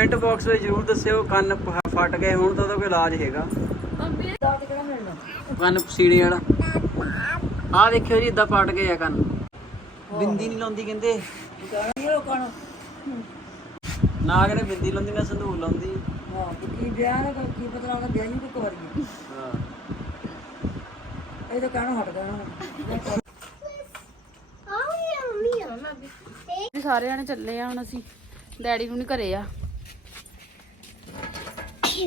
Comment box ਵਿੱਚ ਜਰੂਰ ਦੱਸਿਓ ਕੰਨ ਫਟ ਗਏ ਹੁਣ ਤਾਂ ਉਹਦਾ ਕੋਈ ਇਲਾਜ ਹੈਗਾ। ਕਿਹੜਾ ਮਿਲਣਾ ਕੰਨ ਸੀੜੀ ਵਾਲਾ। ਆਹ ਦੇਖਿਓ ਜੀ ਇਦਾਂ ਪਟ ਗਏ ਆ ਕੰਨ। ਬਿੰਦੀ ਨਹੀਂ ਲਾਉਂਦੀ ਕਹਿੰਦੇ। ਨਾ ਕਹਿੰਦੇ ਬਿੰਦੀ ਲਾਉਂਦੀ ਨਾ ਸੰਧੂਰ ਲਾਉਂਦੀ। ਹਾਂ। ਕੀ ਵਿਆਹ ਦਾ ਕੀ ਪਤਾ ਉਹਦਾ ਵਿਆਹ ਹੀ ਕੋਈ ਕਵਰ ਹਾਂ ਇਹ ਤਾਂ ਕਹਿਣਾ ਹਟ ਜਾਣਾ ਜੀ ਸਾਰੇ ਜਾਣੇ ਚੱਲੇ ਆ ਹੁਣ ਅਸੀਂ ਡੈਡੀ ਨੂੰ ਨਹੀਂ ਘਰੇ ਆ।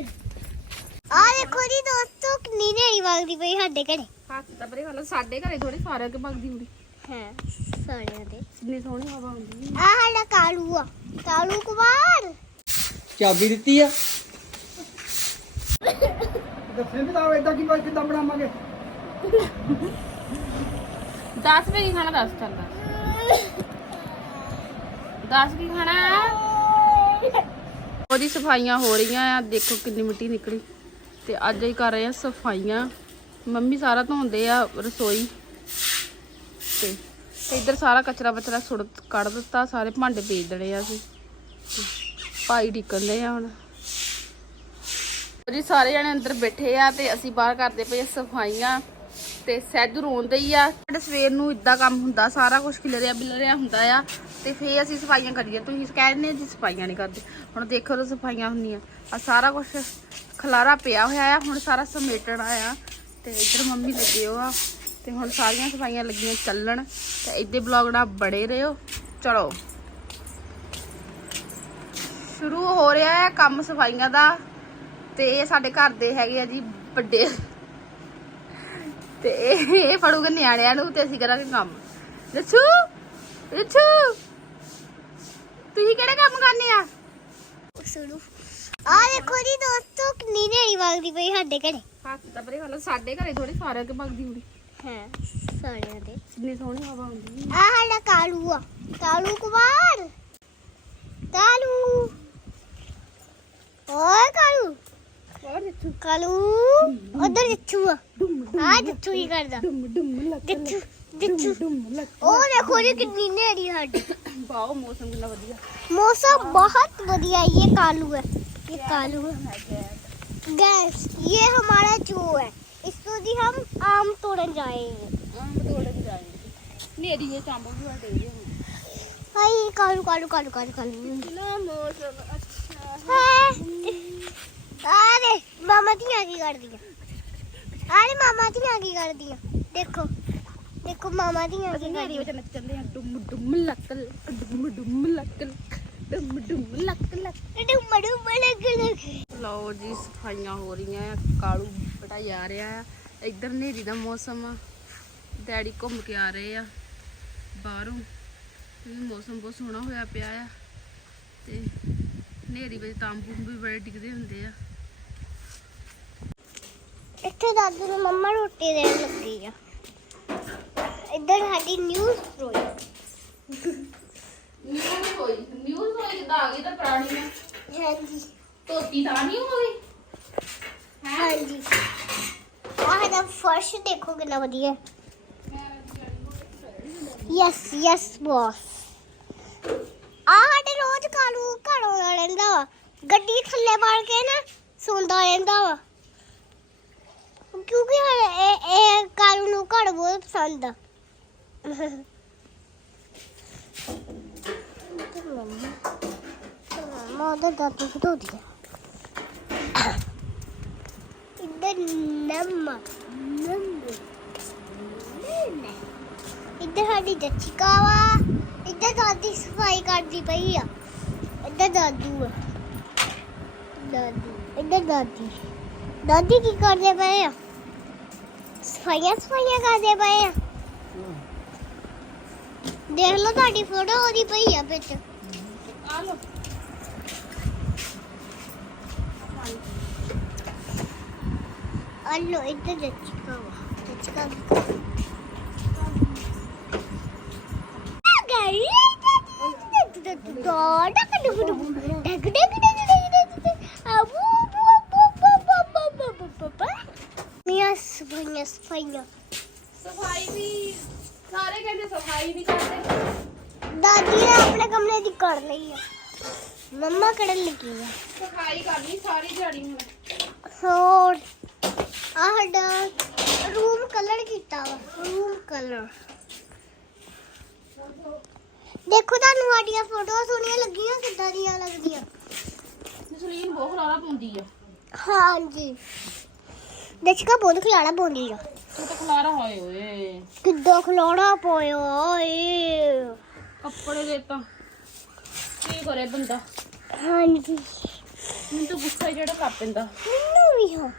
ਆ ਦੇਖੋ ਜੀ ਦੋਸਤੋ ਕਿੰਨੀ ਨੇੜੀ ਵਗਦੀ ਪਈ ਸਾਡੇ ਘਰੇ। ਹੱਥ ਤਾਂ ਪਰੇ ਵਾਲਾ ਸਾਡੇ ਘਰੇ ਥੋੜੀ ਸਾਰਿਆਂ ਕੇ ਭਗਦੀ ਹੁੰਦੀ ਹਾਂ ਸਾਰਿਆਂ ਦੇ। ਕਿੰਨੀ ਸੋਹਣੀ ਹਵਾ ਹੁੰਦੀ ਆ ਸਾਡਾ ਕਾਲੂ ਆ ਕਾਲੂ ਕੁਮਾਰ। ਚਾਬੀ ਦਿੱਤੀ ਆ? ਦੱਸੇ ਵੀ ਤਾਂ ਇਦਾਂ ਕੀ ਕਿਦਾਂ ਬਣਾਵਾਂਗੇ? 10 ਵਜੇ ਖਾਣਾ ਦੱਸ ਚੱਲ ਦੱਸ। 10 ਕੀ ਖਾਣਾ? ਉਹਦੀ ਸਫਾਈਆਂ ਹੋ ਰਹੀਆਂ ਆ। ਦੇਖੋ ਕਿੰਨੀ ਮਿੱਟੀ ਨਿਕਲੀ। ਤੇ ਅੱਜ ਹੀ ਕਰ ਰਹੇ ਆ ਸਫਾਈਆਂ। ਮੰਮੀ ਸਾਰਾ ਧੋਂਦੇ ਆ ਰਸੋਈ। ਤੇ ਇੱਧਰ ਸਾਰਾ ਕਚਰਾ ਬਚਰਾ ਸੁੱਟ ਕੱਢ ਦਿੱਤਾ। ਸਾਰੇ ਭਾਂਡੇ ਭੇਜ ਦੇਣੇ ਆ ਅਸੀਂ। ਭਾਈ ਢਿੱਕਣ ਦੇ ਆ ਹੁਣ। ਜੀ, ਸਾਰੇ ਜਣੇ ਅੰਦਰ ਬੈਠੇ ਆ ਤੇ ਅਸੀਂ ਬਾਹਰ ਕਰਦੇ ਪਏ ਸਫਾਈਆਂ। ਤੇ ਸਹਿਜ ਰੋਂਦੇ ਹੀ ਆ। ਸਾਡੇ ਸਵੇਰ ਨੂੰ ਇਦਾਂ ਕੰਮ ਹੁੰਦਾ, ਸਾਰਾ ਕੁਝ ਖਿਲਰਿਆ ਬਿਲਰਿਆ ਹੁੰਦਾ ਆ ਤੇ ਫੇਰ ਅਸੀਂ ਸਫਾਈਆਂ ਕਰੀਏ। ਤੁਸੀਂ ਕਹਿੰਦੇ ਜੀ ਸਫਾਈਆਂ ਨਹੀਂ ਕਰਦੇ। ਹੁਣ ਦੇਖੋ ਤਾਂ ਸਫਾਈਆਂ ਹੁੰਦੀਆਂ। ਆ ਸਾਰਾ ਕੁਝ ਖਲਾਰਾ ਪਿਆ ਹੋਇਆ ਆ, ਹੁਣ ਸਾਰਾ ਸਮੇਟਣਾ ਆ ਤੇ ਇੱਧਰ ਮੰਮੀ ਲੱਗੇ ਹੋ ਆ ਤੇ ਹੁਣ ਸਾਰੀਆਂ ਸਫਾਈਆਂ ਲੱਗੀਆਂ ਚੱਲਣ ਤੇ ਇੱਦੇ ਬਲੌਗ ਨਾਲ ਬੜੇ ਰਹੋ। ਚਲੋ। ਸ਼ੁਰੂ ਹੋ ਰਿਹਾ ਹੈ ਕੰਮ ਸਫਾਈਆਂ ਦਾ ਤੇ ਇਹ ਸਾਡੇ ਘਰ ਦੇ ਹੈਗੇ ਆ ਜੀ ਵੱਡੇ ਤੇ ਇਹ ਇਹ ਫੜੂਗੇ ਨਿਆਣਿਆਂ ਨੂੰ ਤੇ ਅਸੀਂ ਕਰਾਂਗੇ ਕੰਮ। ਲੱਛੂ ਲੱਛੂ ਤੁਸੀਂ ਕਿਹੜੇ ਕੰਮ ਕਰਨੇ ਆ? ਸੁਣੋ। ਆ ਦੇਖੋ ਜੀ ਦੋਸਤੋ ਕਿੰਨੀ ਨੇੜੀ ਵਗਦੀ ਪਈ ਸਾਡੇ ਘਰੇ। ਹੱਥ ਤਾਂ ਪਰੇ ਵਾਲਾ ਸਾਡੇ ਘਰੇ ਥੋੜੀ ਸਾਰਿਆਂ ਕੇ ਭਗਦੀ ਹੁੰਦੀ ਹਾਂ ਸਾਰਿਆਂ ਦੇ। ਕਿੰਨੀ ਸੋਹਣੀ ਹਵਾ ਹੁੰਦੀ ਆ ਸਾਡਾ ਕਾਲੂ ਆ। ਕਾਲੂ ਕੁਮਾਰ। ਕਾਲੂ। ਓਏ ਕਾਲੂ। कल उधर जच्छू आज जच्छू ही कर दा जच्छू जच्छू ओ देखो जी कितनी नेरी हट वाओ मौसम कितना बढ़िया। मौसम बहुत बढ़िया ये कालू है। ये कालू है। गैस ये हमारा जू है। इसको जी हम आम तोड़न जाएँगे। आम तोड़न जाएँगे। नेरी है चांबो भी हट गई हाय कालू कालू कालू कालू कालू। ना मौसम अच्छा है। ਆਰੇ ਕਰਦੀਆਂ। ਕਰਦੀਆਂ। ਲਓ ਜੀ ਸਫਾਈਆਂ ਹੋ ਰਹੀਆਂ ਆ ਕਾਲੂ ਬਟਾ ਜਾ ਰਿਹਾ ਆ। ਇੱਧਰ ਨੇਰੀ ਦਾ ਮੌਸਮ ਆ। ਡੈਡੀ ਘੁੰਮ ਕੇ ਆ ਰਹੇ ਆ ਬਾਹਰੋਂ। ਮੌਸਮ ਬਹੁਤ ਸੋਹਣਾ ਹੋਇਆ ਪਿਆ ਆ। ਤੇ ਹਨੇਰੀ ਵਿੱਚ ਤਾਂਬੂ ਵੀ ਬੜੇ ਡਿੱਗਦੇ ਹੁੰਦੇ ਆ। ਇੱਥੇ ਦਾਦੂ ਨੂੰ ਮੰਮਾ ਰੋਟੀ ਦੇਣ ਲੱਗੀ ਆ। ਇੱਧਰ ਸਾਡੀ ਨਿਊਜ਼ ਸਟੋਰੀ ਨਿਊਜ਼ ਹੋਈ ਨਿਊਜ਼ ਹੋਈ ਕਿਦਾਂ ਆ ਗਈ ਤਾਂ ਪੁਰਾਣੀ ਆ। ਹਾਂਜੀ। ਧੋਤੀ ਤਾਂ ਨਹੀਂ ਹੋਈ? ਹਾਂਜੀ। ਆਹ ਦਾ ਫਰਸ਼ ਦੇਖੋ ਕਿੰਨਾ ਵਧੀਆ। ਯੈਸ ਯੈਸ ਬੌਸ ਆ ਸਾਡੇ ਰੋਜ਼ ਕਾਲੂ ਘਰ ਰਹਿੰਦਾ ਵਾ। ਗੱਡੀ ਥੱਲੇ ਮਾਰ ਕੇ ਨਾ ਸੌਂਦਾ ਰਹਿੰਦਾ ਵਾ। ਕਿਉਂਕਿ ਇਹ ਇਹ ਕਾਲੂ ਨੂੰ ਘਰ ਬਹੁਤ ਪਸੰਦ ਆ। ਤੇ ਮੰਮਾ ਤੇ ਮੰਮਾ ਉਹਦਾ ਦਾਦੂ ਖੜੋ ਦਿਆ ਇੱਧਰ ਨੰਮਾ ਨੰਮਾ ਇੱਧਰ ਸਾਡੀ ਜੱਚਿਕਾ ਵਾ ਇੱਧਰ ਦਾਦੀ ਸਫ਼ਾਈ ਕਰਦੀ ਪਈ ਆ। ਇੱਧਰ ਦਾਦੂ ਆ। ਦਾਦੀ, ਇੱਧਰ ਦਾਦੀ। ਦਾਦੀ ਕੀ ਕਰਦੇ ਪਏ ਆ? ਸਫਾਈਆਂ ਸਫਾਈਆਂ ਕਰਦੇ ਪਏ ਆ ਦੇਖ ਲਓ ਤੁਹਾਡੀ ਫੋਟੋ ਉਹਦੀ ਪਈ ਆ ਵਿੱਚ ਆ ਲੋ Allo, ਇੱਧਰ ਜੱਚਿਕਾ ਵਾ ਜੱਚਿਕਾ ਗਈ ਮੀਆਂ ਸਫਾਈਆਂ ਸਫਾਈਆਂ। ਸਫ਼ਾਈ ਵੀ ਸਾਰੇ ਕਹਿੰਦੇ ਸਫ਼ਾਈ ਨਹੀਂ ਕਰਦੇ। ਦਾਦੀ ਨੇ ਆਪਣੇ ਕਮਰੇ ਦੀ ਕਰ ਲਈ ਆ। ਮੰਮਾ ਕਿਹੜੇ ਲੱਗੀ ਆ? ਸਫ਼ਾਈ ਕਰਨੀ ਸਾਰੀ ਦਿਹਾੜੀ ਹੁਣ। ਹੋਰ ਆਹ ਸਾਡਾ ਰੂਮ ਕਲਰ ਕੀਤਾ ਵਾ ਰੂਮ ਕਲਰ ਦੇਖੋ ਤੁਹਾਨੂੰ ਸਾਡੀਆਂ ਫੋਟੋਆਂ ਸੋਹਣੀਆਂ ਲੱਗੀਆਂ ਕਿੱਦਾਂ ਦੀਆਂ ਲੱਗਦੀਆਂ। ਜਸਲੀਨ ਬਹੁਤ ਖਲਾਰਾ ਪਾਉਂਦੀ ਆ। ਹਾਂਜੀ। ਦੇਖਾ ਬਹੁਤ ਖਿਲਾੜਾ ਪਾਉਂਦੀ ਆ ਤੂੰ ਤਾਂ ਖਲਾਰਾ ਹੋਏ ਓਏ। ਕਿੱਦਾਂ ਖਿਲਾੜਾ ਪਾਇਆ ਓਏ ਕੱਪੜੇ ਦੇ ਤਾਂ। ਕੀ ਕਰੇ ਬੰਦਾ? ਹਾਂਜੀ। ਮੈਨੂੰ ਤਾਂ ਗੁੱਸਾ ਹੀ ਜਿਹੜਾ ਕਰ ਪੈਂਦਾ ਮੈਨੂੰ ਵੀ ਹੋ।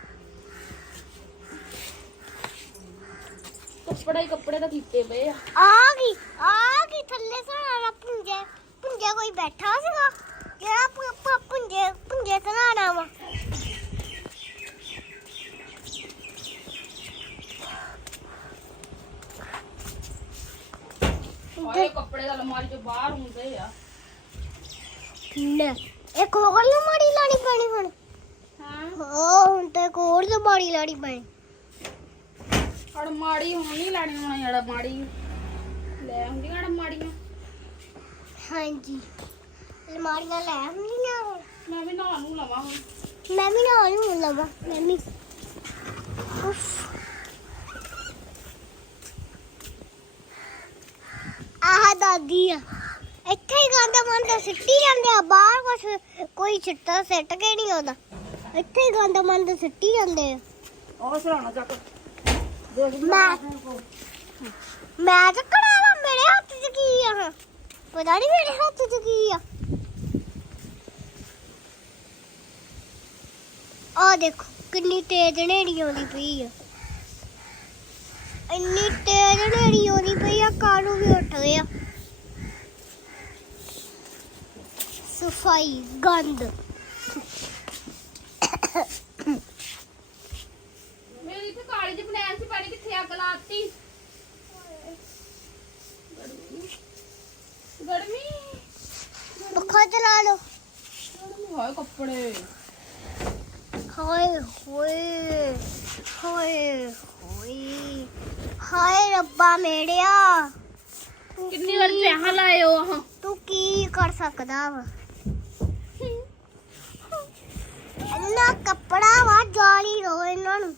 ਕੱਪੜਾ ਹੀ ਕੱਪੜੇ ਤਾਂ ਕੀਤੇ ਪਏ ਆ। ਆ ਗਈ ਆ ਗਈ ਥੱਲੇ ਸਹਾਰਾ ਪੁੰਜੇ ਪੁੰਜੇ ਕੋਈ ਬੈਠਾ ਸੀਗਾ? ਜਿਹੜਾ ਪੁੰਜੇ ਪੁੰਜੇ ਸਹਾਰਾ ਵਾ। ਹਾਏ ਕੱਪੜੇ ਦਾ ਅਲਮਾਰੀ ਚੋਂ ਬਾਹਰ ਹੁੰਦੇ ਆ। ਲੈ ਇੱਕ ਹੋਰ ਲਮਾਰੀ ਲਾਣੀ ਪੈਣੀ ਹੁਣ। ਹਾਂ? ਹਾਂ ਹੁਣ ਤੇ ਇੱਕ ਹੋਰ ਲਮਾਰੀ ਲਾਣੀ ਪੈਣੀ। ਅਲਮਾਰੀ ਹੁਣ ਨਹੀਂ ਲੈਣੀ ਹੁਣ ਜਿਹੜਾ ਮਾੜੀ। ਲੈ ਹੁੰਦੀਆਂ ਅਲਮਾਰੀਆਂ ਹਾਂਜੀ। ਲਮਾਰੀਆਂ ਲੈ ਆਉਂਦੀਆਂ ਹੁਣ। ਮੈਂ ਵੀ ਨਹਾ ਨੂੰ ਲਵਾਂ ਹੁਣ। ਮੈਂ ਵੀ ਨਾਲ ਹੀ ਲਵਾਂ ਮੈਂ ਵੀ ਉਫ। ਦਾਦੀ ਆ। ਇੱਥੇ ਹੀ ਗੰਦਾ ਮੰਦਾ ਸਿੱਟੀ ਜਾਂਦੇ ਆ ਬਾਹਰ ਕੁਛ ਕੋਈ ਛਿੱਟਾ ਸਿੱਟ ਕੇ ਨਹੀਂ ਆਉਂਦਾ। ਇੱਥੇ ਹੀ ਗੰਦਾ ਮੰਦਾ ਸਿੱਟੀ ਜਾਂਦੇ ਆ। ਉਹ ਸਰਾਣਾ ਚੱਕ। ਦੇਖ ਮੈਂ ਮੈਂ ਚੱਕਣਾ ਵਾ ਮੇਰੇ ਹੱਥ 'ਚ ਕੀ ਆ? ਪਤਾ ਨਹੀਂ ਮੇਰੇ ਹੱਥ 'ਚ ਕੀ ਆ। ਆ ਦੇਖੋ ਕਿੰਨੀ ਤੇਜ਼ ਹਨੇਰੀ ਆਉਂਦੀ ਪਈ ਆ। ਇੰਨੀ ਤੇਜ਼ ਹਨੇਰੀ ਆਉਂਦੀ ਪਈ ਆ ਕਾਲੂ ਵੀ ਉੱਠ ਗਿਆ ਸਫ਼ਾਈ ਗੰਦ ਮੇਰੀ ਤੇ ਕਾਲੀ ਜਿਹੀ ਬਨੈਣ ਸੀ ਪਾਣੀ ਕਿੱਥੇ ਅੱਗ ਲਾਤੀ। ਗਰਮੀ। ਪੱਖਾ ਚਲਾ ਲਓ। ਗਰਮੀ ਹੋਏ ਕੱਪੜੇ। ਹਾਏ ਹੋਏ ਹਾਏ ਹੋਏ। ਹਾਏ ਰੱਬਾ ਮੇੜਿਆ। ਕਿੰਨੀ ਵਾਰ ਪੈਸਾ ਲਾਏ ਹੋ ਆਹ। ਤੂੰ ਕੀ ਕਰ ਸਕਦਾ ਵਾ? ਇੰਨਾ ਕੱਪੜਾ ਵਾ ਜਾਲੀ ਰੋ ਇਹਨਾਂ ਨੂੰ।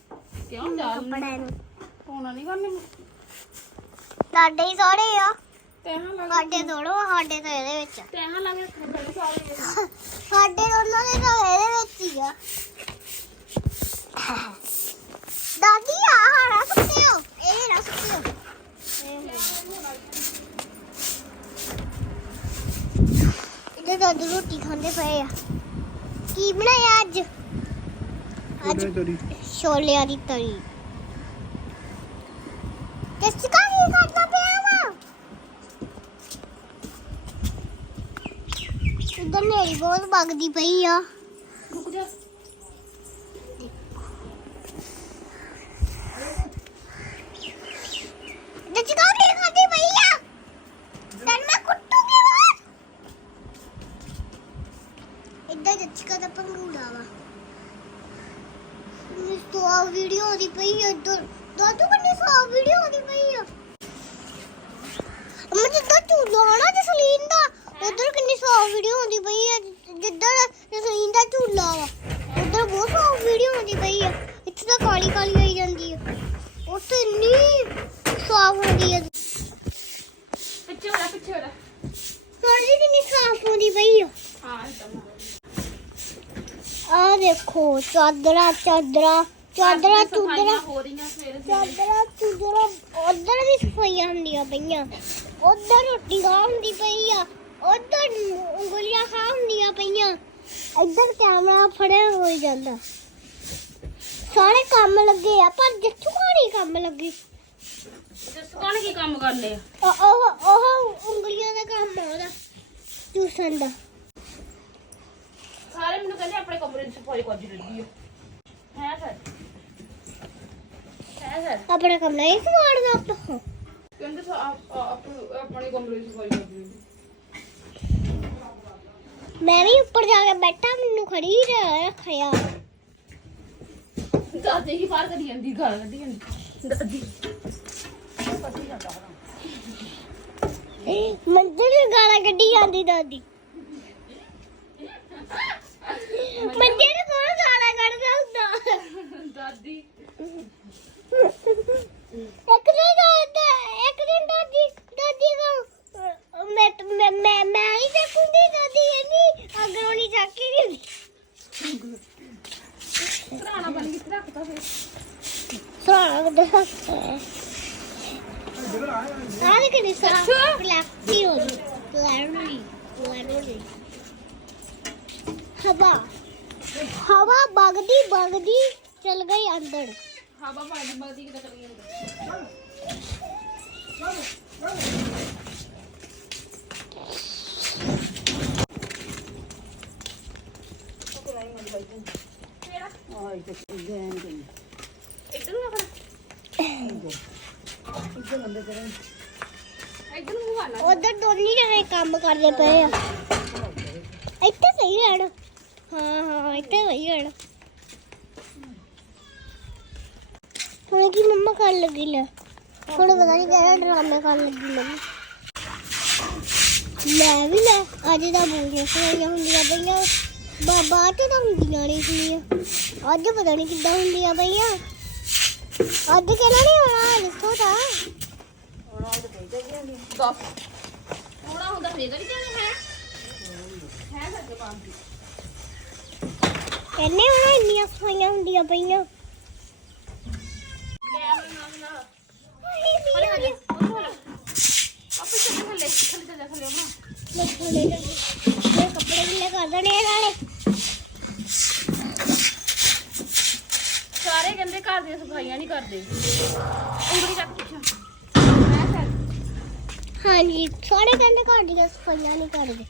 ਕਿਉਂ ਜਾ ਕੱਪੜੇ ਨੂੰ। ਪਾਉਣਾ ਨਹੀਂ ਕਰਨੀ? ਸਾਡੇ ਹੀ ਸਾਰੇ ਆ। ਸਾਡੇ ਥੋੜੋ ਸਾਡੇ ਤਾਂ ਇਹਦੇ ਵਿੱਚ। ਰੱਖਣੇ ਸਾਰੇ ਸਾਡੇ ਦੋਨਾਂ ਦੇ ਤਾਂ ਇਹਦੇ ਵਿੱਚ ਹੀ ਆ। ਦਾਦੀ ਆ ਹਾਰਾ ਸੁੱਤੇ ਹੋ ਇਹ ਨਾ ਸੁੱਤੇ ਹੋ ਇਹਦੇ ਦਾਦੂ ਰੋਟੀ ਖਾਂਦੇ ਪਏ ਆ। ਕੀ ਬਣਾਇਆ ਅੱਜ? ਅੱਜ ਛੋਲਿਆਂ ਦੀ ਤਰੀ। ਤੇ ਚਿਕਾ ਕੀ ਕਰਦਾ ਪਿਆ ਵਾ? ਉਧਰ ਮੇਰੀ ਬਹੁਤ ਵਗਦੀ ਪਈ ਆ। ਰੁਕ ਜਾ ਤੇ ਚਿਕਾ ਕੀ ਕਰਦੀ ਪਈ ਆ ਤੈਨੂੰ ਮੈਂ ਕੁੱਟੂਗੀ ਬਾਹਰ ਇੱਦਾਂ ਜੱਚਕਾ ਦਾ ਪੰਗੂੜਾ ਵਾ ਇਸ ਤੋਂ ਆ ਵੀਡੀਓ ਦੀ ਪਈ ਆ ਇੱਧਰ ਦਾਦੂ ਬੰਨੇ ਸਾ ਵੀਡੀਓ ਦੀ ਪਈ ਆ ਮੈਂ ਜਿੱਦਾਂ ਝੂਲਾ ਨਾ ਜਸਲੀਨ ਦਾ ਉਧਰ ਕਿੰਨੀ ਸੌ ਵੀਡੀਓ ਹੁੰਦੀ ਪਈ ਆ ਜਿੱਧਰ ਜਸਲੀਨ ਦਾ ਝੂਲਾ ਵਾ ਉਧਰ ਬਹੁਤ ਸੌ ਵੀਡੀਓ ਹੁੰਦੀ ਪਈ ਆ ਇੱਥੇ ਤਾਂ ਕਾਲੀ ਕਾਲੀ ਆਈ ਜਾਂਦੀ ਆ ਉੱਥੇ ਇੰਨੀ ਸਾਫ਼ ਹੁੰਦੀ ਆ ਪਿੱਛੇ ਹੋ ਜਾ ਪਿੱਛੇ ਹੋ ਜਾ ਸਾਡੀ ਕਿੰਨੀ ਸਾਫ਼ ਹੁੰਦੀ ਪਈ ਆ ਹਾਂ ਇਦਾਂ ਆ ਦੇਖੋ ਚਾਦਰਾ ਚਾਦਰਾ ਚਾਦਰਾ ਚੁਦਰਾ ਹੋ ਰਹੀਆਂ ਸਵੇਰੇ ਚਾਦਰਾ ਚੁਦਰਾ ਉਧਰ ਵੀ ਸਫਾਈਆਂ ਹੁੰਦੀਆਂ ਪਈਆਂ। ਉਧਰ ਰੋਟੀ ਖਾ ਹੁੰਦੀ ਪਈ ਆ ਉਧਰ ਉਂਗਲੀਆਂ ਖਾ ਹੁੰਦੀਆਂ ਪਈਆਂ। ਇੱਧਰ ਕੈਮਰਾ ਫੜਿਆ ਹੋਈ ਜਾਂਦਾ। ਸਾਰੇ ਕੰਮ ਲੱਗੇ ਆ ਪਰ ਜੱਟੂ ਨਹੀਂ ਕੰਮ ਲੱਗੀ? ਜਸ ਕੌਣ ਕੀ ਕੰਮ ਕਰਨੇ ਆ? ਉਹ ਉਹ ਉਹ ਉਂਗਲੀਆਂ ਦਾ ਕੰਮ ਆ ਉਹਦਾ ਚੂਸਣ ਦਾ। ਸਾਰੇ ਮੈਨੂੰ ਕਹਿੰਦੇ ਆਪਣੇ ਕਮਰੇ ਦੀ ਸਫ਼ਾਈ ਕਰ ਦਿੰਦੀ ਹੈ ਹੈ ਸਰ? ਹੈ ਸਰ? ਆਪਣਾ ਕਮਰਾ ਹੀ ਸਵਾੜਨਾ ਆਪਾਂ ਕਹਿੰਦੇ ਸਾ- ਆਪ- ਆਪ- ਆਪਣੇ ਕਮਰੇ ਦੀ ਸਫ਼ਾਈ ਕਰ ਦਿੰਦੀ ਮੈਂ ਵੀ ਉੱਪਰ ਜਾ ਕੇ ਬੈਠਾ ਮੈਨੂੰ ਖੜੀ ਰਹਿ ਰੱਖਿਆ। ਦਾਦੀ ਹੀ ਬਾਹਰ ਕਰੀ ਜਾਂਦੀ ਗਾਲ ਕੱਢੀ ਜਾਂਦੀ। ਦਾਦੀ। ਮੰਦਰ ਨੂੰ ਗਾਲਾਂ ਕੱਢੀ ਜਾਂਦੀ ਦਾਦੀ। ਮੰਜੇ ਨੂੰ ਕੌਣ ਗਾਲਾਂ ਕੱਢਦਾ ਹੁੰਦਾ। ਦਾਦੀ। ਇੱਕ ਦਿਨ ਦਾਦਾ ਇੱਕ ਦਿਨ ਦਾਦੀ ਦਾਦੀ ਕੋ ਮੈਂ ਮੈਂ ਮੈਂ ਮੈਂ ਹੀ ਚੱਕੂੰਗੀ ਦਾਦੀ ਨਹੀਂ ਅਗਰੋਂ ਨਹੀਂ ਚੱਕੀ ਨਹੀਂ ਪੁਰਾਣਾ ਬਣ ਕਿੱਥੇ ਰੱਖਤਾ ਫਿਰ ਸੋਣਾ ਦੇ ਆਹ ਕਿਹਨੇ ਸਾ ਫਲੈਕਸੀ ਹੋ ਗਈ ਕਲੈਰਲੀ ਕਲੈਰਲੀ ਹਵਾ ਹਵਾ ਵਗਦੀ ਵਗਦੀ ਚਲ ਗਈ ਅੰਦਰ ਹਵਾ ਪਾਣੀ ਬਗਦੀ ਕਿਤੇ ਚਲੀ ਜਾਂਦੀ ਆਹ ਇੱਥੇ ਗੈਂ ਦੇ ਇੱਧਰ ਨੂੰ ਰੱਖਣਾ ਇੱਥੇ ਲੰਬੇ ਕਰਾਂ ਇੱਧਰ ਨੂੰ ਮੂੰਹ ਆਣਾ ਉਧਰ ਦੋਨੀ ਜਣੇ ਕੰਮ ਕਰਦੇ ਪਏ ਆ। ਇੱਥੇ ਸਹੀ ਰਹਿਣਾ। ਹਾਂ ਹਾਂ, ਇੱਥੇ ਸਹੀ ਰਹਿਣਾ। ਹੁਣ ਕੀ ਮੰਮਾ ਕਰਨ ਲੱਗੀ ਲੈ? ਹੁਣ ਪਤਾ ਨਹੀਂ ਕਿਹੜਾ ਡਰਾਮੇ ਕਰਨ ਲੱਗੀ ਮੰਮੀ। ਲੈ ਵੀ ਲੈ, ਅੱਜ ਦਾ ਬੂਰੀਆਂ ਸੁਣਾਈਆਂ ਹੁੰਦੀਆਂ ਪਈਆਂ। ਬਾਬਾ ਤੇ ਤਾਂ ਹੁੰਦੀਆਂ ਨਹੀਂ ਸੀਆਂ ਅੱਜ ਪਤਾ ਨਹੀਂ ਕਿੱਦਾਂ ਹੁੰਦੀਆਂ ਪਈਆਂ। ਅੱਜ ਕਿਹੜਾ ਨਹੀਂ ਹੋਣਾ ਦੱਸੋ ਤਾਂ। ਦੱਸ। ਹੋਣਾ ਹੁੰਦਾ ਫੇਰ ਵੀ ਜਾਣਾ ਹੈ। ਹੈ ਸਾਡੇ ਪਾਸ ਦੀ ਕਹਿੰਦੇ ਹੁਣ ਇੰਨੀਆਂ ਸਫਾਈਆਂ ਹੁੰਦੀਆਂ ਪਈਆਂ। ਪਰੇ ਹੋ ਜਾ ਆਪੇ ਚੱਲ ਥੱਲੇ ਥੱਲੇ ਚੱਲ ਜਾ ਥੱਲੇ ਆਪਣਾ ਮੈਂ ਥੱਲੇ ਜਾ ਕੇ ਕੱਪੜੇ ਗਿੱਲੇ ਕਰ ਦੇਣੇ ਆ ਨਾਲੇ ਸਾਰੇ ਕਹਿੰਦੇ ਘਰ ਦੀਆਂ ਸਫਾਈਆਂ ਨਹੀਂ ਕਰਦੇ। ਉਂਗਲੀ ਚੱਕ ਪਿੱਛੇ ਮੈਂ ਕਰ ਹਾਂਜੀ ਸਾਰੇ ਕਹਿੰਦੇ ਘਰ ਦੀਆਂ ਸਫਾਈਆਂ ਨਹੀਂ ਕਰਦੇ।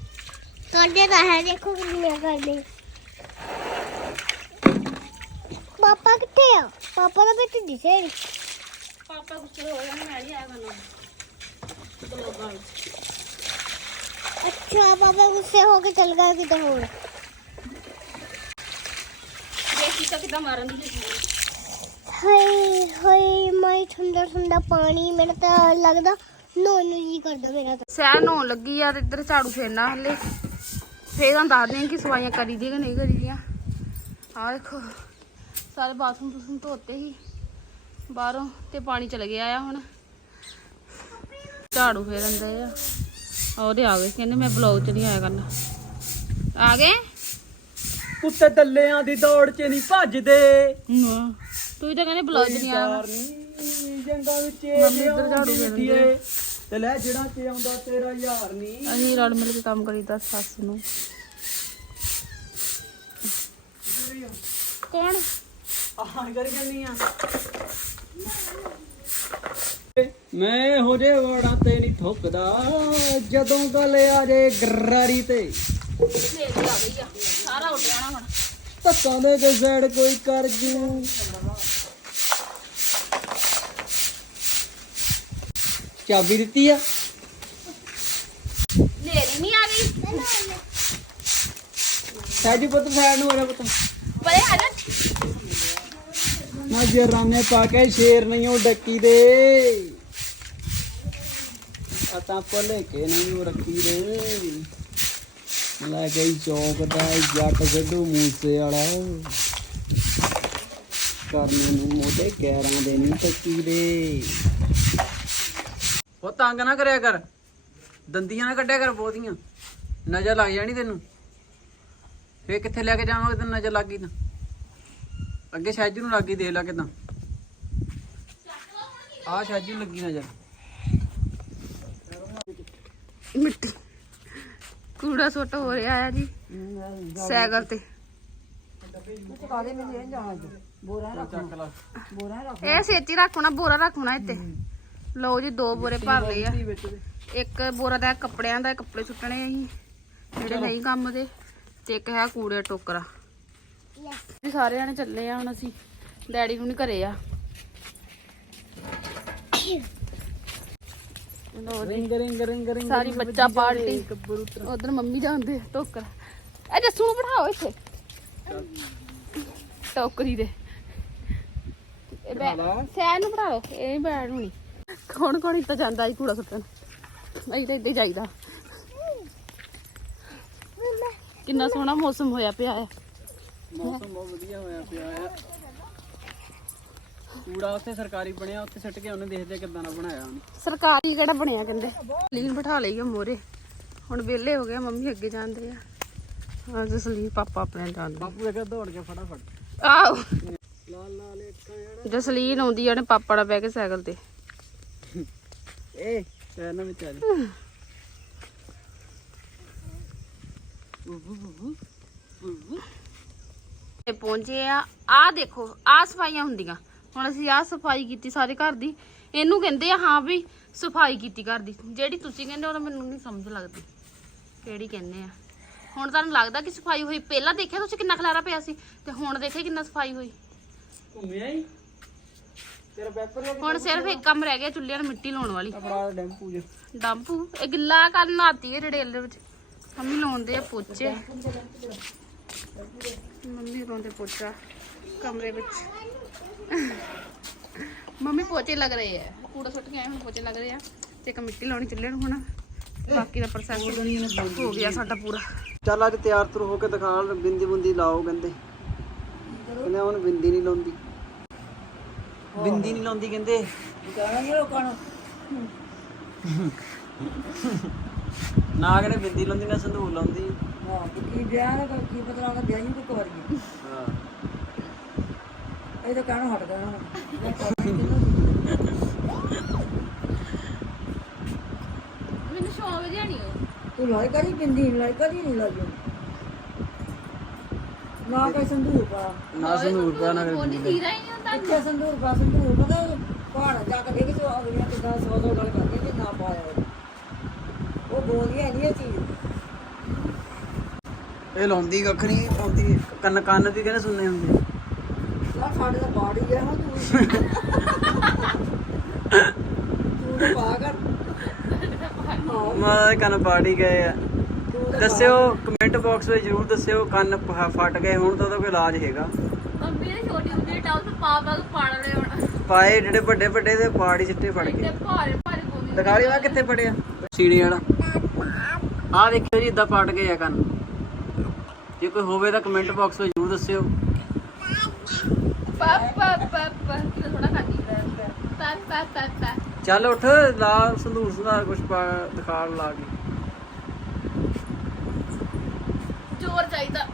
ਕਰਦੇ ਤਾਂ ਹੈ ਦੇਖੋ ਕਿੰਨੀਆਂ ਕਰਦੇ ਪਾਪਾ ਕਿੱਥੇ ਆ? ਪਾਪਾ ਦਾ ਬੇਟੇ ਦਿਸੇ ਨੀ। ਪਾਪਾ ਗੁੱਸੇ ਹੋ ਜਾਣਾ ਮੈਂ ਨਹੀਂ ਆਇਆ ਕਰਨਾ ਬਲੋਗਾਂ ਵਿੱਚ। ਅੱਛਾ ਪਾਪਾ ਗੁੱਸੇ ਹੋ ਕੇ ਚਲ ਗਿਆ ਕਿਤੇ ਹੋਰ। ਦੇਖੀ ਤਾਂ ਕਿਦਾਂ ਮਾਰਨ ਦੀ ਸੀ ਹਾਏ ਹਾਏ ਮੈਂ ਠੰਡਾ ਠੰਡਾ ਪਾਣੀ ਮੈਨੂੰ ਤਾਂ ਲੱਗਦਾ ਨੋਨ ਜੀ ਕਰਦਾ ਮੇਰਾ ਤਾਂ। ਸੈਰ ਨਹਾਉਣ ਲੱਗੀ ਆ ਤੇ ਇੱਧਰ ਝਾੜੂ ਫੇਰਨਾ ਹਲੇ। ਫੇਰ ਤੁਹਾਨੂੰ ਦੱਸਦੇ ਆ ਕਿ ਸਫਾਈਆਂ ਕਰੀ ਦੀਆਂ ਕਿ ਨਹੀਂ ਕਰੀ ਦੀਆਂ। ਆਹ ਦੇਖੋ ਸਾਰੇ ਬਾਥਰੂਮ ਤੁਸੀਂ ਧੋਤੇ ਹੀ ਬਾਹਰੋਂ ਤੇ ਪਾਣੀ ਚਲ ਗਿਆ ਆ ਹੁਣ। ਝਾੜੂ ਫੇਰਨ ਦੇ ਆ। ਉਹਦੇ ਆ ਗਏ ਕਹਿੰਦੇ ਮੈਂ ਬਲੌਗ ਚ ਨਹੀਂ ਆਇਆ ਕਰਨਾ। ਆ ਗਏ? ਕੁੱਤੇ ਦੱਲਿਆਂ ਦੀ ਦੌੜ 'ਚ ਨਹੀਂ ਭੱਜਦੇ। ਨਾ। ਤੂੰ ਤਾਂ ਕਹਿੰਦੇ ਬਲੌਗ ਚ ਨਹੀਂ ਨੀ ਜੰਗਾਂ ਵਿੱਚ ਮੰਮੀ ਇੱਧਰ ਝਾੜੂ ਫੇਰਨ ਦੇ। ਆ। ਤੇ ਲੈ ਜਿਹੜਾ ਤੇ ਆਉਂਦਾ ਤੇਰਾ ਯਾਰ ਨਹੀਂ ਅਸੀਂ ਰਲ ਮਿਲ ਕੇ ਕੰਮ ਕਰੀਦਾ ਸੱਸ ਨੂੰ। ਕੌਣ? ਆਹ ਕਰ ਜੰਨੀ ਆ। ਮੈਂ ਹੋ ਜੇ ਵੜਾਂ ਤੇ ਨਹੀਂ ਠੋਕਦਾ ਜਦੋਂ ਗੱਲ ਆ ਜੇ ਗਰਾਰੀ ਤੇ। ਹਨੇਰੀ ਆ ਗਈ ਆ ਸਾਰਾ ਉੱਡ ਜਾਣਾ ਹੁਣ। ਧੱਕਾਂ ਦੇ ਕੇ ਸਾਈਡ ਕੋਈ ਕਰ ਜੂ। ਚਾਬੀ ਦਿੱਤੀ ਆ। ਹਨੇਰੀ ਨਹੀਂ ਆ ਗਈ। ਸਾਜੀ ਪੁੱਤ ਸਾਈਡ ਨੂੰ ਹੋ ਜਾ ਪੁੱਤ। ਪਰੇ ਆ ਜਾ। ਨਾ ਜਰਾਨੇ ਪਾ ਕੇ ਸ਼ੇਰ ਨਹੀਂ ਉਹ ਡੱਕੀ ਦੇ। ਅਤਾਂ ਭੁੱਲ ਕੇ ਨਹੀਂ ਉਹ ਰੱਖੀ ਦੇ। ਲੈ ਗਈ ਚੌਕ ਦਾ ਜੱਟ ਸਿੱਧੂ ਮੂਸੇ ਵਾਲਾ। ਕਰਨੇ ਨੂੰ ਮੋਢੇ ਗੈਰਾਂ ਦੇ ਨਹੀਂ ਟੱਕੀ ਦੇ। ਉਹ ਤੰਗ ਨਾ ਕਰਿਆ ਕਰ। ਦੰਦੀਆਂ ਨਾ ਕੱਢਿਆ ਕਰ ਬਹੁਤੀਆਂ। ਨਜ਼ਰ ਲੱਗ ਜਾਣੀ ਤੈਨੂੰ। ਫੇਰ ਕਿੱਥੇ ਲੈ ਕੇ ਜਾਵਾਂਗੇ ਤੈਨੂੰ ਨਜ਼ਰ ਲੱਗ ਗਈ ਤਾਂ? ਅੱਗੇ ਸ਼ਾਜੂ ਨੂੰ ਲੱਗੀ ਦੇਖ ਲੈ ਕਿਦਾਂ। ਆ ਸ਼ਾਜੂ ਨੂੰ ਲੱਗੀ ਨਜ਼ਰ। ਮਿੱਟੀ। ਕੂੜਾ ਸੁੱਟ ਹੋ ਰਿਹਾ ਆ ਜੀ। ਸਾਈਕਲ ਤੇ। ਚਕਾ ਦੇ ਮੈਨੂੰ ਇਹ ਜਾਣਾ ਅੱਜ ਬੋਰਾ ਰੱਖ ਚੱਕ ਲਾ। ਬੋਰਾ ਰੱਖ ਇਹ ਸੇਤੀ ਰੱਖਣਾ ਬੋਰਾ ਰੱਖਣਾ ਇੱਥੇ। ਲਓ ਜੀ ਦੋ ਬੋਰੇ ਭਰ ਲਏ ਆ। ਇੱਕ ਬੋਰਾ ਦਾ ਕੱਪੜਿਆਂ ਦਾ ਕੱਪੜੇ ਸੁੱਟਣੇ ਅਸੀਂ ਜਿਹੜੇ ਨਹੀਂ ਕੰਮ ਦੇ ਤੇ ਇੱਕ ਹੈ ਕੂੜੇ ਟੋਕਰਾ। ਜੀ ਸਾਰੇ ਜਾਣੇ ਚੱਲੇ ਆ ਹੁਣ ਅਸੀਂ ਡੈਡੀ ਨੂੰ ਨਹੀਂ ਘਰੇ ਆ। ਲਓ ਜੀ ਰਿੰਗ ਰਿੰਗ ਰਿੰਗ ਰਿੰਗ ਸਾਰੀ ਬੱਚਾ ਪਾਰਟੀ। ਉਧਰ ਮੰਮੀ ਜਾਂਦੇ ਟੋਕਰਾ। ਇਹ ਜੱਸੂ ਨੂੰ ਬਿਠਾਓ ਇੱਥੇ। ਟੋਕਰੀ ਦੇ। ਇਹ ਬੈ ਸੈਨ ਨੂੰ ਬਿਠਾ ਲਓ ਇਹ ਬੈਠ ਹੋਣੀ। ਕੌਣ ਕੌਣ ਇੱਥੇ ਜਾਂਦਾ ਜੀ ਕੂੜਾ ਸੁੱਟਣ? ਅਸੀਂ ਤਾਂ ਇੱਦਾਂ ਹੀ ਜਾਈਦਾ। ਕਿੰਨਾ ਸੋਹਣਾ ਮੌਸਮ ਹੋਇਆ ਪਿਆ ਹੈ। ਮੌਸਮ ਬਹੁਤ ਵਧੀਆ ਹੋਇਆ ਪਿਆ ਆ ਕੂੜਾ ਉੱਥੇ ਸਰਕਾਰੀ ਬਣਿਆ ਉੱਥੇ ਸਿੱਟ ਕੇ ਉਹਨੇ ਦੇਖਦੇ ਕਿੱਦਾਂ ਦਾ ਬਣਾਇਆ ਉਹਨੇ। ਸਰਕਾਰੀ ਕਿਹੜਾ ਬਣਿਆ ਕਹਿੰਦੇ। ਲੀਨ ਬਿਠਾ ਲਈ ਮੋਰੇ। ਹੁਣ ਵਿਹਲੇ ਹੋ ਗਏ ਮੰਮੀ ਅੱਗੇ ਜਾਂਦੇ ਆ। ਅੱਜ ਜਸਲੀਨ ਪਾਪਾ ਆਪਣੇ ਜਾਂਦੇ ਬਾਪੂ ਇੱਕ ਦੌੜ ਕੇ ਫਟਾਫਟ। ਆਓ ਲਾਲ ਲਾਲ ਇੱਕ ਜਿਹੜਾ। ਜਸਲੀਨ ਆਉਂਦੀ ਆ ਨੇ ਪਾਪਾ ਨਾਲ ਬਹਿ ਕੇ ਸਾਈਕਲ ਤੇ। ਏ ਪੈਰ ਨਾ ਵਿੱਚ ਆ ਜਾ ਤੇ ਪਹੁੰਚੇ ਆ। ਆ ਦੇਖੋ ਆ ਸਫਾਈਆਂ ਹੁੰਦੀਆਂ। ਹੁਣ ਅਸੀਂ ਆ ਸਫ਼ਾਈ ਕੀਤੀ ਸਾਰੇ ਘਰ ਦੀ। ਇਹਨੂੰ ਕਹਿੰਦੇ ਆ ਹਾਂ ਵੀ ਸਫ਼ਾਈ ਕੀਤੀ ਘਰ ਦੀ। ਜਿਹੜੀ ਤੁਸੀਂ ਕਹਿੰਦੇ ਹੋ ਤਾਂ ਮੈਨੂੰ ਨਹੀਂ ਸਮਝ ਲੱਗਦੀ। ਕਿਹੜੀ ਕਹਿੰਦੇ ਆ? ਹੁਣ ਤੁਹਾਨੂੰ ਲੱਗਦਾ ਕਿ ਸਫ਼ਾਈ ਹੋਈ। ਪਹਿਲਾਂ ਦੇਖਿਆ ਤੁਸੀਂ ਕਿੰਨਾ ਖਲਾਰਾ ਪਿਆ ਸੀ? ਤੇ ਹੁਣ ਦੇਖੇ ਕਿੰਨਾ ਸਫ਼ਾਈ ਹੋਈ। ਘੁੰਮਿਆ ਹੀ। ਹੁਣ ਸਿਰਫ ਇੱਕ ਕੰਮ ਰਹਿ ਗਿਆ ਚੁੱਲ੍ਹਿਆਂ ਨੂੰ ਮਿੱਟੀ ਲਾਉਣ ਵਾਲੀ। ਆਪਣਾ ਡੈਂਪੂ ਜੇ ਡੰਪੂ। ਇਹ ਗਿੱਲਾ ਕਰਨ ਆਤੀ ਹੈ ਡੇਲ ਦੇ ਵਿੱਚ। ਮੰਮੀ ਲਾਉਂਦੇ ਆ ਪੋਚੇ। ਮੰਮੀ ਲਾਉਂਦੇ ਪੋਚਾ ਕਮਰੇ ਵਿੱਚ। ਮੰਮੀ ਪੋਚੇ ਲੱਗ ਰਹੇ ਆ। ਕੂੜਾ ਸੁੱਟ ਕੇ ਆਏ ਹੁਣ ਪੋਚੇ ਲੱਗ ਰਹੇ ਆ। ਤੇ ਇੱਕ ਮਿੱਟੀ ਲਾਉਣੀ ਚੁੱਲ੍ਹੇ ਨੂੰ ਹੁਣ। ਬਾਕੀ ਦਾ ਪ੍ਰੋਸੈਸ ਹੋ ਗਿਆ ਸਾਡਾ ਪੂਰਾ। ਚੱਲ ਅੱਜ ਤਿਆਰ ਤੁਰ ਹੋ ਕੇ ਦਿਖਾ ਬਿੰਦੀ ਬੁੰਦੀ ਲਾਓ ਕਹਿੰਦੇ। ਕਹਿੰਦੇ ਹੁਣ ਬਿੰਦੀ ਨਹੀਂ ਲਾਉਂਦੀ। ਬਿੰਦੀ ਨਹੀਂ ਲਾਉਂਦੀ ਕਹਿੰਦੇ। ਲੋਕਾਂ ਨੂੰ। ਨਾ ਕਹਿੰਦੇ ਬਿੰਦੀ ਲਾਉਂਦੀ ਨਾ ਸੰਧੂਰ ਲਾਉਂਦੀ। ਹਾਂ ਤੇ ਕੀ ਵਿਆਹ ਦਾ ਕੀ ਪਤਾ ਲੱਗਾ ਵਿਆਹ ਹੀ ਕੋਈ ਗਈ ਹਾਂ। ਇਹ ਤਾਂ ਕਹਿਣਾ ਹਟ ਗਿਆ ਮੈਨੂੰ ਸ਼ੌਂਕ ਜਿਹਾ ਨਹੀਂ ਤੂੰ ਕਰੀ ਪਿੰਦੀ ਲਾਈ ਕਰੀ ਨਹੀਂ ਲਾਈ ਨਾ ਕੋਈ ਸੰਦੂਰ ਪਾ। ਨਾ ਸੰਧੂਰ ਪਾ ਨਾ ਕੋਈ ਬਿੰਦੀ ਹੀਰਾ ਹੀ ਨਹੀਂ ਹੁੰਦਾ ਇੱਥੇ ਸੰਦੂਰ ਪਾ ਸੰਦੂਰ ਪਤਾ ਪਹਾੜ ਜਾ ਕੇ ਦੇਖ ਜੋ ਅਗਲੀਆਂ ਕਿਦਾਂ ਸੌ ਸੌ ਗੱਲ ਕਰਦੀ ਕਿ ਨਾ ਪਾਇਆ ਹੋਵੇ। ਉਹ ਬੋਲਦੀ ਹੈ ਨਹੀਂ ਇਹ ਚੀਜ਼। ਇਹ ਲਾਉਂਦੀ ਕੱਖ ਨਹੀਂ ਪਾਉਂਦੀ ਕੰਨ ਕੰਨ ਵੀ ਕਹਿੰਦੇ ਸੁਣਨੇ ਹੁੰਦੇ। ਨਾ ਸਾਡੇ ਦਾ ਬਾੜੀ ਹੈ ਹੁਣ ਤੂੰ। ਤੂੰ ਤਾਂ ਪਾ ਕਰ ਹਾਂ। ਮਾਂ ਦੇ ਕੰਨ ਪਾੜੀ ਗਏ ਆ। ਦੱਸਿਓ ਕਮੈਂਟ ਬਾਕਸ ਵਿੱਚ ਜਰੂਰ ਦੱਸਿਓ ਕੰਨ ਪ- ਫਟ ਗਏ ਹੁਣ ਤਾਂ ਉਹਦਾ ਕੋਈ ਇਲਾਜ ਹੈਗਾ। ਮੰਮੀ ਨੇ ਛੋਟੀ ਹੁੰਦੀ ਟਾਉ ਤੇ ਪਾ ਪਾ ਕੇ ਪਾੜ ਰਹੇ ਹੁਣ। ਪਾਏ ਜਿਹੜੇ ਵੱਡੇ ਵੱਡੇ ਤੇ ਪਾੜੀ ਚਿੱਟੇ ਫੜ ਗਏ। ਭਾਰੇ ਭਾਰੇ ਕੋਮੀ ਦਿਖਾ ਲਈ ਵਾ ਕਿੱਥੇ ਫੜਿਆ। ਸੀੜੀ ਵਾਲਾ। ਆਹ ਦੇਖਿਓ ਜੀ ਇਦਾਂ ਫਟ ਗਏ ਆ ਕੰਨ। ਜੇ ਕੋਈ ਹੋਵੇ ਤਾਂ ਕਮੈਂਟ ਬਾਕਸ ਵਿੱਚ ਜਰੂਰ ਦੱਸਿਓ। ਪਾ ਪਾ ਪਾ ਪਾ। ਕਿਤੇ ਥੋੜਾ ਖਾਦੀ ਪਾ ਪਾ ਪਾ ਪਾ। ਚੱਲ ਉੱਠ ਲਾ ਸੰਧੂਰ ਸੰਧਾਰ ਕੁਛ ਪਾ ਦਿਖਾ ਲਾ ਕੇ। ਜ਼ੋਰ ਚਾਹੀਦਾ।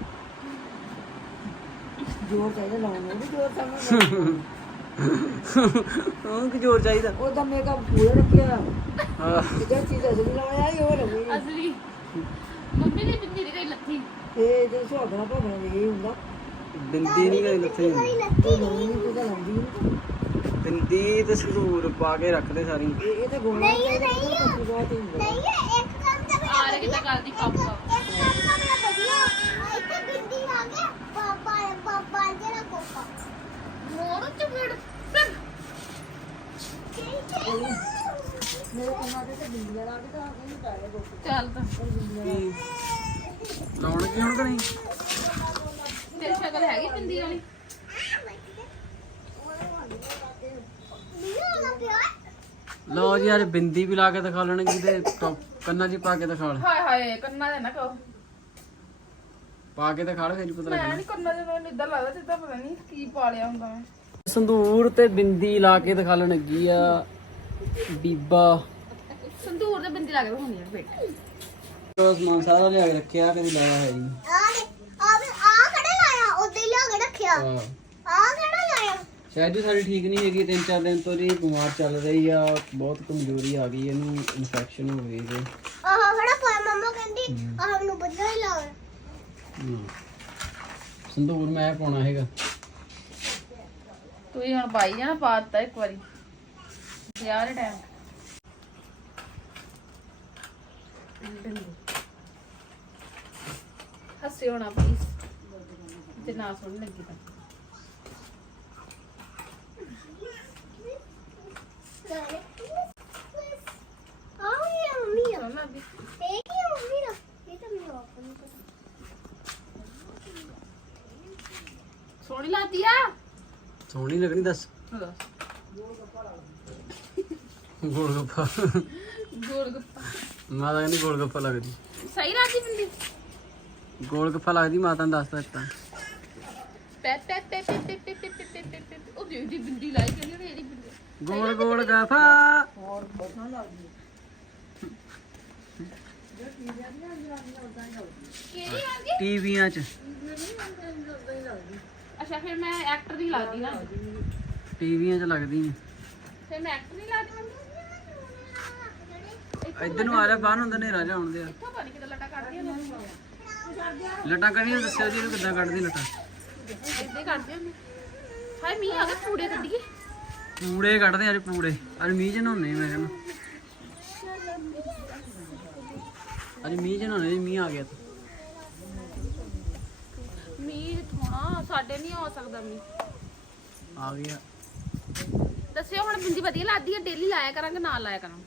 ਜੋਰ ਚਾਹੀਦਾ ਲਾਉਣ ਨੂੰ ਵੀ ਜੋਰ ਚਾਹੀਦਾ ਉਹ ਕੀ ਜ਼ੋਰ ਚਾਹੀਦਾ? ਉਹਦਾ ਮੇਕਅਪ ਪੂਰਾ ਰੱਖਿਆ। ਹਾਂ। ਜਿਹੜਾ ਚੀਜ਼ ਅਸਲੀ ਲਾਇਆ ਇਹ ਉਹ ਲੱਗੀ ਅਸਲੀ। ਮੰਮੀ ਨੇ ਬਿੰਦੀ ਦੀ ਗਈ ਲੱਥੀ। ਇਹ ਜੇ ਸੁਹਾਗਣਾ ਭਾਗਣਾ ਇਹ ਹੁੰਦਾ। ਬਿੰਦੀ ਨਹੀਂ ਗਈ ਲੱਥੇ ਇਹ ਲਾਉਣੀ ਨਹੀਂ। ਪਤਾ ਲਾਉਂਦੀ ਨੀ। ਬਿੰਦੀ ਤੇ ਸੰਧੂਰ ਪਾ ਕੇ ਰੱਖਦੇ ਸਾਰੀ। ਇਹ ਇਹ ਤਾਂ ਗੋਣਾ ਨਹੀਂ ਨਹੀਂ ਬਹੁਤ ਹੀ ਹੁੰਦਾ। ਨਹੀਂ ਇਹ ਇੱਕ ਕੰਮ ਤਾਂ ਮੇਰਾ ਆ ਰੇ ਕਿਤਾ ਕਰਦੀ ਕੰਮ ਕੰਮ ਇੱਕ ਕੰਮ ਤਾਂ ਮੇਰਾ ਵਧੀਆ ਇੱਥੇ ਬਿੰਦੀ ਆ ਗਿਆ ਪਾਪਾ ਪਾਪਾ ਜਿਹੜਾ ਕੋਪਾ ਮੋਰ ਚਪੜ ਮੇਰੇ ਕੰਨਾਂ ਤੇ ਤਾਂ ਬਿੰਦੀਆਂ ਲਾ ਕੇ ਤਾਂ ਨਹੀਂ ਪਾਇਆ ਗੋਪੀ ਚੱਲ ਤਾਂ। ਕੀ। ਲਾਉਣ ਕੀ ਹੁਣ ਕਿ ਨਹੀਂ? ਤੇਰੀ ਸ਼ਕਲ ਹੈਗੀ ਬਿੰਦੀ ਵਾਲੀ। ਨਹੀਂ ਹੋਣਾ ਪਿਆ। ਲਓ ਜੀ ਯਾਰ ਬਿੰਦੀ ਵੀ ਲਾ ਕੇ ਦਿਖਾ ਲੈਣਗੇ ਤੇ ਟੌਪ- ਕੰਨਾਂ 'ਚ ਹੀ ਪਾ ਕੇ ਦਿਖਾ ਲੈ। ਹਾਏ ਹਾਏ ਕੰਨਾਂ ਦੇ ਨਾ ਕਹੋ। ਪਾ ਕੇ ਦਿਖਾ ਲੈ ਫੇਰ ਹੀ ਪਤਾ ਮੈਂ ਲੱਗਣਾ। ਨਹੀਂ ਕੰਨਾਂ ਦੇ ਮੈਨੂੰ ਇਦਾਂ ਲੱਗਦਾ ਜਿੱਦਾਂ ਪਤਾ ਨਹੀਂ ਕੀ ਪਾ ਲਿਆ ਹੁੰਦਾ ਮੈਂ। ਸੰਧੂਰ ਤੇ ਬਿੰਦੀ ਲਾ ਕੇ ਦਿਖਾ ਲੱਗੀ ਆ। ਬੀਬਾ। ਸੰਦੂਰ ਤੇ ਬਿੰਦੀ ਲਾ ਕੇ ਹੁੰਦੀ ਹੈ ਬੇਟਾ। ਜੋ ਸਮਾਨ ਸਾਰਾ ਲਿਆ ਕੇ ਰੱਖਿਆ ਕਦੀ ਲਾਇਆ ਹੈ ਜੀ ਆ ਆ ਆ ਕਿਹੜਾ ਲਾਇਆ? ਉੱਤੇ ਹੀ ਲਿਆ ਕੇ ਰੱਖਿਆ। ਹਾਂ। ਆ ਕਿਹੜਾ ਲਾਇਆ? ਸ਼ਾਇਦ ਜੀ ਸਾਡੀ ਠੀਕ ਨਹੀਂ ਹੈਗੀ ਤਿੰਨ ਚਾਰ ਦਿਨ ਤੋਂ ਜੀ ਬਿਮਾਰ ਚੱਲ ਰਹੀ ਆ ਬਹੁਤ ਕਮਜ਼ੋਰੀ ਆ ਗਈ ਇਹਨੂੰ ਇਨਫੈਕਸ਼ਨ ਹੋ ਗਈ ਤੇ ਆਹ ਕਿਹੜਾ ਪਾਇਆ? ਮੰਮਾ ਕਹਿੰਦੀ ਆਹ ਨੂੰ ਬੱਜਾ ਹੀ ਲਾਉਣਾ ਹਾਂ। ਸੰਧੂਰ ਮੈਂ ਪਾਉਣਾ ਹੈਗਾ। ਤੂੰ ਹੀ ਹੁਣ ਪਾਈ ਜਾਣਾ ਪਾ ਦਿੱਤਾ ਇੱਕ ਵਾਰੀ। ਯਾਰ ਟਾਈਮ ਹੱਸੇ ਹੋਣਾ ਪਲੀਜ਼ ਤੇ ਨਾ ਸੁਣ ਲੱਗੀ ਤਾਂ। ਆ ਇਹ ਮੰਮੀ ਆ ਸੁਣ ਲੱਗੀ ਇਹ ਕੀ ਆ ਮੰਮੀ ਦਾ ਇਹ ਤਾਂ ਮੈਨੂੰ ਆਪ ਨੂੰ ਪਤਾ ਸੋਹਣੀ ਲੱਗਦੀ ਆ ਸੋਹਣੀ ਲੱਗਣੀ ਦੱਸ ਗੋਲ ਗੱਪਾ ਗੋਲ ਗੱਪਾ ਮੈਂ ਤਾਂ ਕਹਿੰਦੀ ਗੋਲ ਗੱਪਾ ਲੱਗਦੀ ਸਹੀ ਲੱਗਦੀ ਬਿੰਦੀ ਗੋਲ ਗੱਫਾ ਲੱਗਦੀ ਮਾਤਾ ਨੇ ਦੱਸਤਾ ਦਿੱਤਾ ਪੈ ਪੈ ਪੈ ਪੈ ਪੈ ਪੈ ਪੈ ਪੈ ਪੈ ਪੈ ਪੈ। ਉਹ ਜਿਹੜੀ ਬਿੰਦੀ ਲਾਈ ਉਹਨੇ ਇਹਦੀ ਬਿੰਦੀ ਗੋਲ ਗੋਲ ਗੱਫਾ ਹੋਰ ਬਸਣਾ ਲੱਗਦੀ ਕਿਹੜੀ ਟੀਵੀਆਂ 'ਚ ਅੱਛਾ ਫਿਰ ਮੈਂ ਐਕਟਰ ਨਹੀਂ ਲੱਗਦੀ ਨਾ। ਟੀਵੀਆਂ 'ਚ ਲੱਗਦੀ ਨੇ। ਫਿਰ ਮੈਂ ਐਕਟਰ ਨਹੀਂ ਲੱਗਦੀ ਮੰਮੀ। ਇੱਧਰ ਨੂੰ ਆ ਬਾਹਰ ਨੂੰ ਤਾਂ ਹਨੇਰਾ ਜਿਹਾ ਆਉਣ ਦਿਆ। ਇੱਥੋਂ ਪਤਾ ਨਹੀਂ ਕਿਦਾਂ ਲਟਾ ਕੱਢਦੀਆਂ ਨੇ। ਲਟਾਂ ਕੱਢੀਆਂ ਦੱਸਿਆ ਜੀ ਇਹਨੂੰ ਕਿੱਦਾਂ ਕੱਢਦੀ ਲਟਾਂ। ਇੱਦਾਂ ਹੀ ਕੱਢਦੇ ਹੁੰਦੇ ਹਾਏ ਮੀਂਹ ਆ ਗਿਆ ਪੂੜੇ ਕੱਢੀਏ। ਪੂੜੇ ਕੱਢਦੇ ਅੱਜ ਪੂੜੇ। ਅੱਜ ਮੀਂਹ 'ਚ ਨਹਾਉਣੇ ਮੈਂ ਕਹਿੰਦਾ। ਅੱਜ ਮੀਂਹ 'ਚ ਨਹਾਉਣੇ ਮੀਂਹ ਆ ਗਿਆ ਤਾਂ ਮੀਂਹ ਥੋੜਾ ਸਾਡੇ ਨਹੀਂ ਹੋ ਸਕਦਾ ਮੀਂਹ ਆ ਗਿਆ ਦੱਸਿਓ ਹੁਣ ਬਿੰਦੀ ਵਧੀਆ ਲੱਗਦੀ ਹੈ ਡੇਲੀ ਲਾਇਆ ਕਰਾਂਗੇ ਨਾ ਲਾਇਆ ਕਰਾਂਗੇ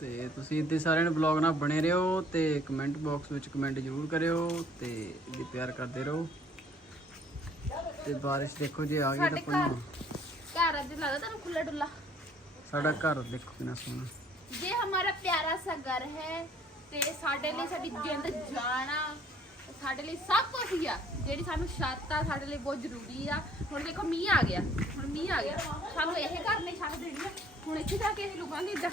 ਤੇ ਤੁਸੀਂ ਇੱਥੇ ਸਾਰਿਆਂ ਨੇ ਬਲੌਗ ਨਾਲ ਬਣੇ ਰਹੋ ਤੇ ਕਮੈਂਟ ਬਾਕਸ ਵਿੱਚ ਕਮੈਂਟ ਜ਼ਰੂਰ ਕਰਿਓ ਤੇ ਇਹਦੀ ਪਿਆਰ ਕਰਦੇ ਰਹੋ ਤੇ ਬਾਰਿਸ਼ ਦੇਖੋ ਜੇ ਆ ਗਈ ਤਾਂ ਸਾਡੇ ਪੂਰੀ ਘਰ ਅੱਜ ਲੱਗਦਾ ਤੁਹਾਨੂੰ ਖੁੱਲਾ ਡੁੱਲਾ ਸਾਡਾ ਘਰ ਦੇਖੋ ਕਿੰਨਾ ਸੋਹਣਾ ये हमारा प्यारा सा घर है ਤੇ ਸਾਡੇ ਲਈ ਸਾਡੀ ਜਿੰਦ ਜਾਣਾ ਸਾਡੇ ਲਈ ਸਭ ਕੁਝ ਹੀ ਆ। ਜਿਹੜੀ ਸਾਨੂੰ ਛੱਤ ਆ, ਸਾਡੇ ਲਈ ਬਹੁਤ ਜ਼ਰੂਰੀ ਆ। ਹੁਣ ਦੇਖੋ, ਮੀਂਹ ਆ ਗਿਆ। ਹੁਣ ਮੀਂਹ ਆ ਗਿਆ। ਸਾਨੂੰ ਇਹ ਘਰ ਨਹੀਂ ਛੱਡ ਦੇਣੀ ਆ। ਹੁਣ ਇੱਥੇ ਜਾ ਕੇ ਅਸੀਂ ਲੁਕਾਂਗੇ ਇੱਦਾਂ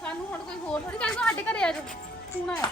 ਸਾਨੂੰ ਹੁਣ ਕੋਈ ਹੋਰ ਥੋੜੀ ਕਹਿੰਦਾ ਸਾਡੇ ਘਰੇ ਆ ਜਾਓ। ਹੁਣ ਆਇਆ